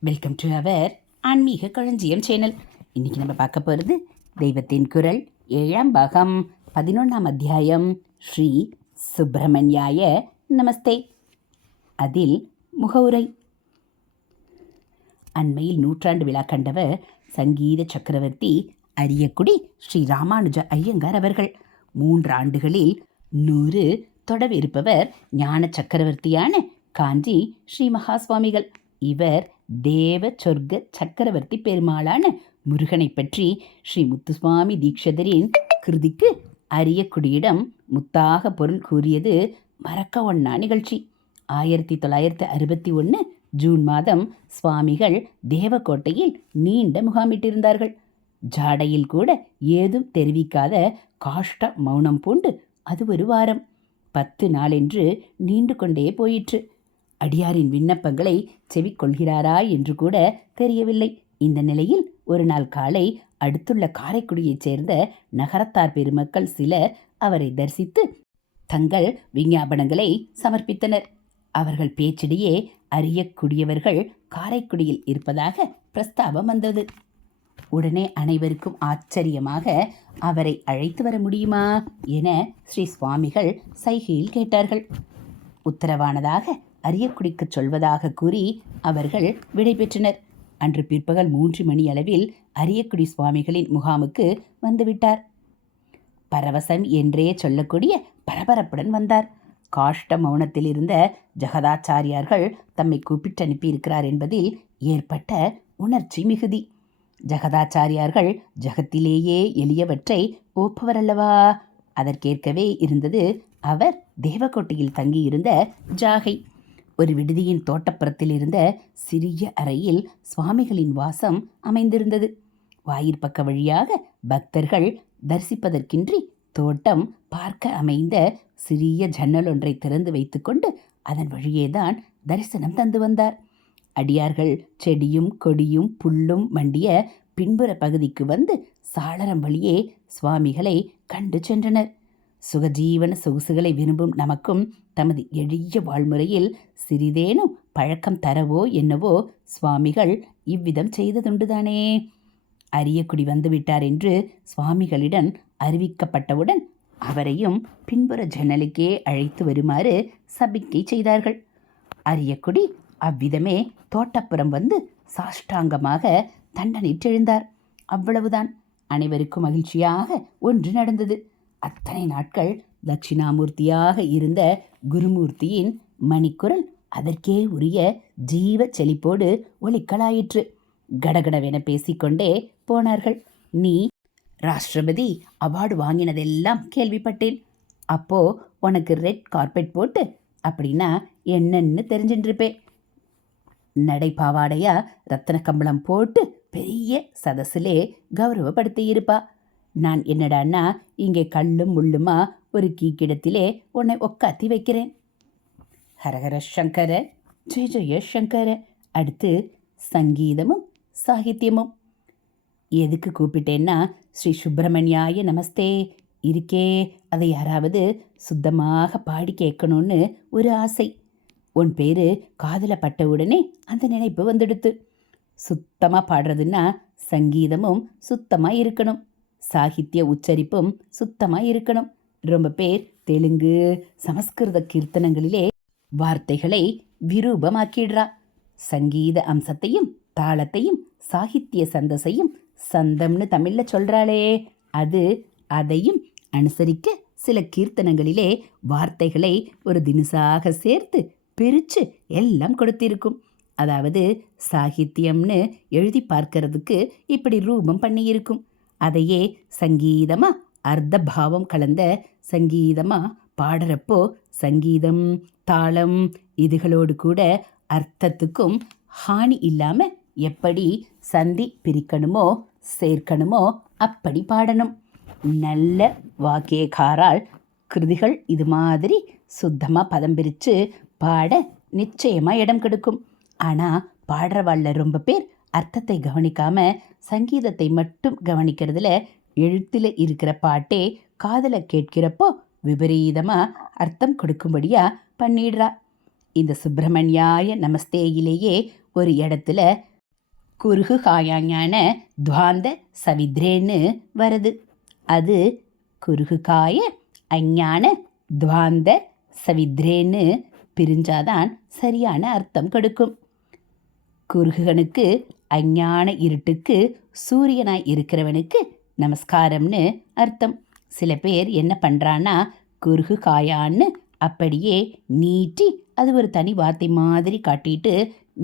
Welcome to our ஆன்மீக களஞ்சியம் channel இன்றைக்கி நம்ம பார்க்க போகிறது தெய்வத்தின் குரல் ஏழாம் பாகம் பதினொன்றாம் அத்தியாயம் ஸ்ரீ சுப்பிரமணியாய நமஸ்தே. அதில் முகவுரை. அண்மையில் நூற்றாண்டு விழா கண்டவர் சங்கீத சக்கரவர்த்தி அரியக்குடி ஸ்ரீ ராமானுஜ ஐயங்கார் அவர்கள். மூன்று ஆண்டுகளில் நூறு தொடவிருப்பவர் ஞான சக்கரவர்த்தியான காஞ்சி ஸ்ரீ மகாசுவாமிகள் இவர் தேவ சொர்க்க சக்கரவர்த்தி பெருமாளான முருகனை பற்றி ஸ்ரீ முத்துசுவாமி தீட்சிதரின் கிருதிக்கு அரியக்குடியிடம் முத்தாக பொருள் கூறியது மறக்க ஒண்ணா நிகழ்ச்சி. ஆயிரத்தி தொள்ளாயிரத்தி அறுபத்தி ஒன்று ஜூன் மாதம் சுவாமிகள் தேவக்கோட்டையில் நீண்ட முகாமிட்டிருந்தார்கள். ஜாடையில் கூட ஏதும் தெரிவிக்காத காஷ்ட மௌனம் பூண்டு அது ஒரு வாரம். பத்து நாளென்று நீண்டு கொண்டே போயிற்று. அடியாரின் விண்ணப்பங்களை செவிக்கொள்கிறாரா என்று கூட தெரியவில்லை. இந்த நிலையில் ஒரு நாள் காலை அடுத்துள்ள காரைக்குடியைச் சேர்ந்த நகரத்தார் பெருமக்கள் சிலர் அவரை தரிசித்து தங்கள் விஞ்ஞாபனங்களை சமர்ப்பித்தனர். அவர்கள் பேச்சிடையே அறியக்கூடியவர்கள் காரைக்குடியில் இருப்பதாக பிரஸ்தாபம் வந்தது. உடனே அனைவருக்கும் ஆச்சரியமாக அவரை அழைத்து வர முடியுமா என ஸ்ரீ சுவாமிகள் சைகையில் கேட்டார்கள். உத்தரவானதாக அரியக்குடிக்குச் சொல்வதாக கூறி அவர்கள் விடைபெற்றனர். அன்று பிற்பகல் மூன்று மணி அளவில் அரியக்குடி சுவாமிகளின் முகாமுக்கு வந்துவிட்டார். பரவசம் என்றே சொல்லக்கூடிய பரபரப்புடன் வந்தார். காஷ்ட மௌனத்தில் இருந்த ஜெகதாச்சாரியார்கள் தம்மை கூப்பிட்டு அனுப்பியிருக்கிறார் என்பதில் ஏற்பட்ட உணர்ச்சி மிகுதி. ஜெகதாச்சாரியார்கள் ஜகத்திலேயே எளியவற்றை ஒப்புவரல்லவா? அதற்கேற்கவே இருந்தது அவர் தேவக்கோட்டையில் தங்கியிருந்த ஜாகை. ஒரு விடுதியின் தோட்டப்புறத்தில் இருந்த சிறிய அறையில் சுவாமிகளின் வாசம் அமைந்திருந்தது. வாயிற்பக்க வழியாக பக்தர்கள் தரிசிப்பதற்கின்றி தோட்டம் பார்க்க அமைந்த சிறிய ஜன்னல் ஒன்றை திறந்து வைத்துக்கொண்டு அதன் வழியேதான் தரிசனம் தந்து வந்தார். அடியார்கள் செடியும் கொடியும் புல்லும் மண்டிய பின்புற பகுதிக்கு வந்து சாளரம் வழியே சுவாமிகளை கண்டு சென்றனர். சுகஜீவன சொகுசுகளை விரும்பும் நமக்கும் தமது எளிய வாழ்முறையில் சிறிதேனும் பழக்கம் தரவோ என்னவோ சுவாமிகள் இவ்விதம் செய்ததுண்டுதானே. அரியக்குடி வந்துவிட்டார் என்று சுவாமிகளிடம் அறிவிக்கப்பட்டவுடன் அவரையும் பின்புற ஜன்னலுக்கே அழைத்து வருமாறு சபிக்கை செய்தார்கள். அரியக்குடி அவ்விதமே தோட்டப்புறம் வந்து சாஷ்டாங்கமாக தண்டனிட்டெழுந்தார் அவ்வளவுதான். அனைவருக்கும் மகிழ்ச்சியாக ஒன்று நடந்தது. அத்தனை நாட்கள் தட்சிணாமூர்த்தியாக இருந்த குருமூர்த்தியின் மணிக்குரல் அதற்கே உரிய ஜீவ செழிப்போடு ஒளிக்கலாயிற்று கடகடவென பேசிக்கொண்டே போனார்கள். நீ ராஷ்டிரபதி அவார்டு வாங்கினதெல்லாம் கேள்விப்பட்டேன். அப்போ உனக்கு ரெட் கார்பெட் போட்டு அப்படின்னா என்னன்னு தெரிஞ்சுட்டு நடைபாவாடையா நடை ரத்தன கம்பளம் போட்டு பெரிய சதசிலே கௌரவப்படுத்தி இருப்பா நான் என்னடான்னா இங்கே கல்லும் முள்ளுமா ஒரு கீக்கிடத்திலே உன்னை உக்காத்தி வைக்கிறேன். ஹரஹர சங்கர ஜெய ஜெய சங்கர. அடுத்து சங்கீதமும் சாகித்யமும். எதுக்கு கூப்பிட்டேன்னா ஸ்ரீ சுப்பிரமணியாய நமஸ்தே. இருக்கே அதை யாராவது சுத்தமாக பாடி கேட்கணும்னு ஒரு ஆசை. உன் பேரு காதில் பட்ட உடனே அந்த நினைப்பு வந்துடுத்து. சுத்தமாக பாடுறதுன்னா சங்கீதமும் சுத்தமாக இருக்கணும். சாகித்ய உச்சரிப்பும் சுத்தமாக இருக்கணும். ரொம்ப பேர் தெலுங்கு சமஸ்கிருத கீர்த்தனங்களிலே வார்த்தைகளை விரூபமாக்கிடுறா. சங்கீத அம்சத்தையும் தாளத்தையும் சாகித்ய சந்தசையும் சந்தம்னு தமிழ்ல சொல்றாளே. அது அதையும் அனுசரிக்க சில கீர்த்தனங்களிலே வார்த்தைகளை ஒரு தினுசாக சேர்த்து பிரித்து எல்லாம் கொடுத்திருக்கும். அதாவது சாகித்யம்னு எழுதி பார்க்கறதுக்கு இப்படி ரூபம் பண்ணியிருக்கும். அதையே சங்கீதமா அர்த்த பாவம் கலந்த சங்கீதமா பாடுறப்போ சங்கீதம் தாளம் இதுகளோடு கூட அர்த்தத்துக்கும் ஹானி இல்லாம எப்படி சந்தி பிரிக்கணுமோ சேர்க்கணுமோ அப்படி பாடணும். நல்ல வாக்கியக்காரால் கிருதிகள் இது மாதிரி சுத்தமாக பதம் பிரித்து பாட நிச்சயமாக இடம் கெடுக்கும். ஆனால் பாடுறவாள்ல ரொம்ப பேர் அர்த்தத்தை கவனிக்காம சங்கீதத்தை மட்டும் கவனிக்கிறதுல எழுத்தில் இருக்கிற பாட்டே காதில் கேட்கிறப்போ விபரீதமாக அர்த்தம் கொடுக்கும்படியா பண்ணிடுறா. இந்த சுப்பிரமணியாய நமஸ்தேயிலேயே ஒரு இடத்துல குறுகு காயாஞான துவாந்த சவித்ரேன்னு வருது. அது குறுகு காய அஞ்ஞான துவாந்த சவித்ரேன்னு பிரிஞ்சாதான் சரியான அர்த்தம் கொடுக்கும். குறுகுகனுக்கு அஞ்ஞான இருட்டுக்கு சூரியனாய் இருக்கிறவனுக்கு நமஸ்காரம்னு அர்த்தம். சில பேர் என்ன பண்ணுறான்னா குறுகு காயான்னு அப்படியே நீட்டி அது ஒரு தனி வார்த்தை மாதிரி காட்டிட்டு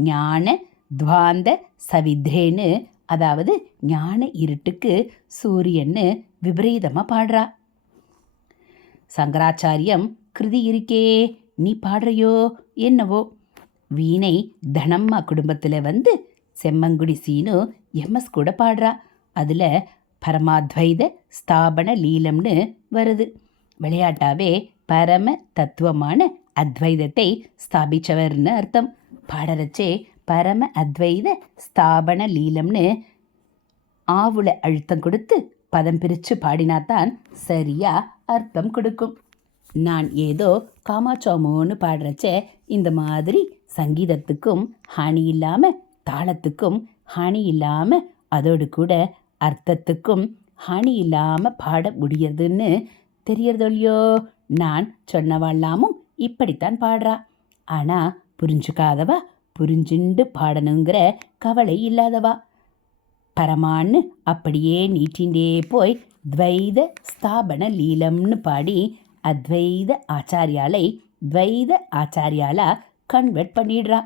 ஞான துவாந்த சவித்ரேன்னு அதாவது ஞான இருட்டுக்கு சூரியன்னு விபரீதமாக பாடுறா. சங்கராச்சாரியம் கிருதி இருக்கே நீ பாடுறையோ என்னவோ? வீணை தனம்மா குடும்பத்தில் வந்து செம்மங்குடி சீனு எம்எஸ் கூட பாடுறா. அதில் பரமாத்வைத ஸ்தாபன லீலம்னு வருது. விளையாட்டாவே பரம தத்துவமான அத்வைதத்தை ஸ்தாபிச்சவர்னு அர்த்தம். பாடறச்சே பரம அத்வைத ஸ்தாபன லீலம்னு ஆவுல அழுத்தம் கொடுத்து பதம் பிரித்து பாடினாதான் சரியா அர்த்தம் கொடுக்கும். நான் ஏதோ காமாச்சோமோன்னு பாடுறச்ச இந்த மாதிரி சங்கீதத்துக்கும் ஹானி இல்லாமல் தாளத்துக்கும் ஹானி இல்லாமல் அதோடு கூட அர்த்தத்துக்கும் ஹானி இல்லாமல் பாட முடியறதுன்னு தெரியறதோ இல்லையோ நான் சொன்னவாழ்லாமும் இப்படித்தான் பாடுறா. ஆனால் புரிஞ்சுக்காதவா? புரிஞ்சுண்டு பாடணுங்கிற கவலை இல்லாதவா? பரமான்னு அப்படியே நீட்டின்றே போய் துவைத ஸ்தாபன லீலம்னு பாடி அத்வைத ஆச்சாரியாலை துவைத ஆச்சாரியாலா கன்வெர்ட் பண்ணிடுறா.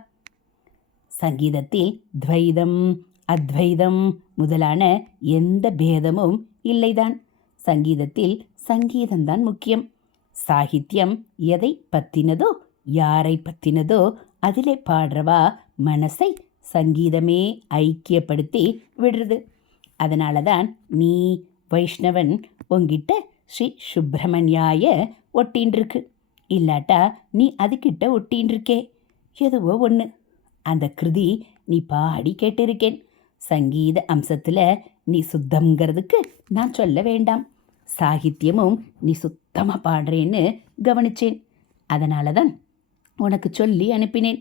சங்கீதத்தில் துவைதம் அத்வைதம் முதலான எந்த பேதமும் இல்லைதான். சங்கீதத்தில் சங்கீதம்தான் முக்கியம். சாகித்யம் எதை பத்தினதோ யாரை பத்தினதோ அதிலே பாடுறவா மனசை சங்கீதமே ஐக்கியப்படுத்தி விடுறது. அதனால தான் நீ வைஷ்ணவன் உங்கிட்ட ஸ்ரீ சுப்பிரமணியாய ஒட்டின்றிருக்கு. இல்லாட்டா நீ அதுக்கிட்ட ஒட்டின்றிருக்கே. எதுவோ ஒன்று அந்த கிருதி நீ பாடி கேட்டிருக்கேன். சங்கீத அம்சத்தில் நீ சுத்தம்ங்கிறதுக்கு நான் சொல்ல வேண்டாம். சாகித்யமும் நீ சுத்தமாக பாடுறேன்னு கவனிச்சேன். அதனால தான் உனக்கு சொல்லி அனுப்பினேன்.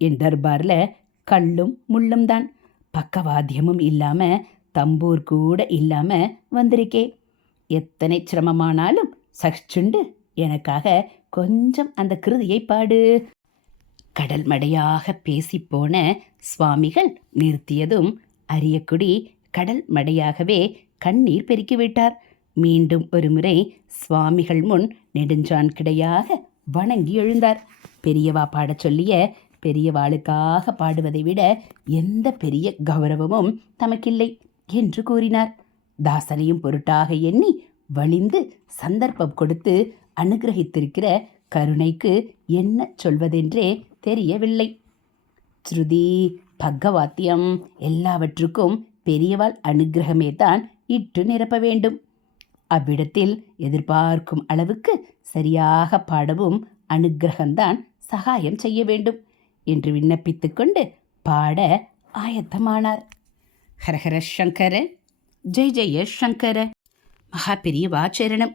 என் தர்பாரில் கல்லும் முள்ளும் தான். பக்கவாத்தியமும் இல்லாமல் தம்பூர் கூட இல்லாமல் வந்திருக்கே. எத்தனை சிரமமானாலும் சச்சுண்டு எனக்காக கொஞ்சம் அந்த கிருதியை பாடு. கடல் மடையாக பேசிப்போன சுவாமிகள் நிறுத்தியதும் அரியக்குடி கடல் மடையாகவே கண்ணீர் பெருக்கிவிட்டார் மீண்டும் ஒருமுறை சுவாமிகள் முன் நெடுஞ்சான் கிடையாக வணங்கி எழுந்தார். பெரியவா பாடச் சொல்லிய பெரியவாளுக்காக பாடுவதை விட எந்த பெரிய கௌரவமும் தமக்கில்லை என்று கூறினார். தாசனையும் பொருட்டாக எண்ணி வழிந்து சந்தர்ப்பம் கொடுத்து அனுகிரகித்திருக்கிற கருணைக்கு என்ன சொல்வதென்றே தெரியவில்லை. ஸ்ருதி பக்கவாத்தியம் எல்லாவற்றுக்கும் பெரியவாள் அனுகிரகமே தான் இட்டு நிரப்ப வேண்டும். அவ்விடத்தில் எதிர்பார்க்கும் அளவுக்கு சரியாக பாடவும் அனுகிரகம்தான் சகாயம் செய்ய வேண்டும் என்று விண்ணப்பித்து கொண்டு பாட ஆயத்தமானார். ஹரஹர சங்கர ஜெய் ஜெய சங்கர மகா பெரிய வாச்சரணம்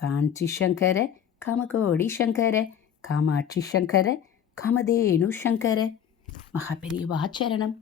காஞ்சி சங்கர காமகோடி சங்கர காமாட்சி சங்கர காமதேனு சங்கர. மகாபெரிய வாச்சரணம்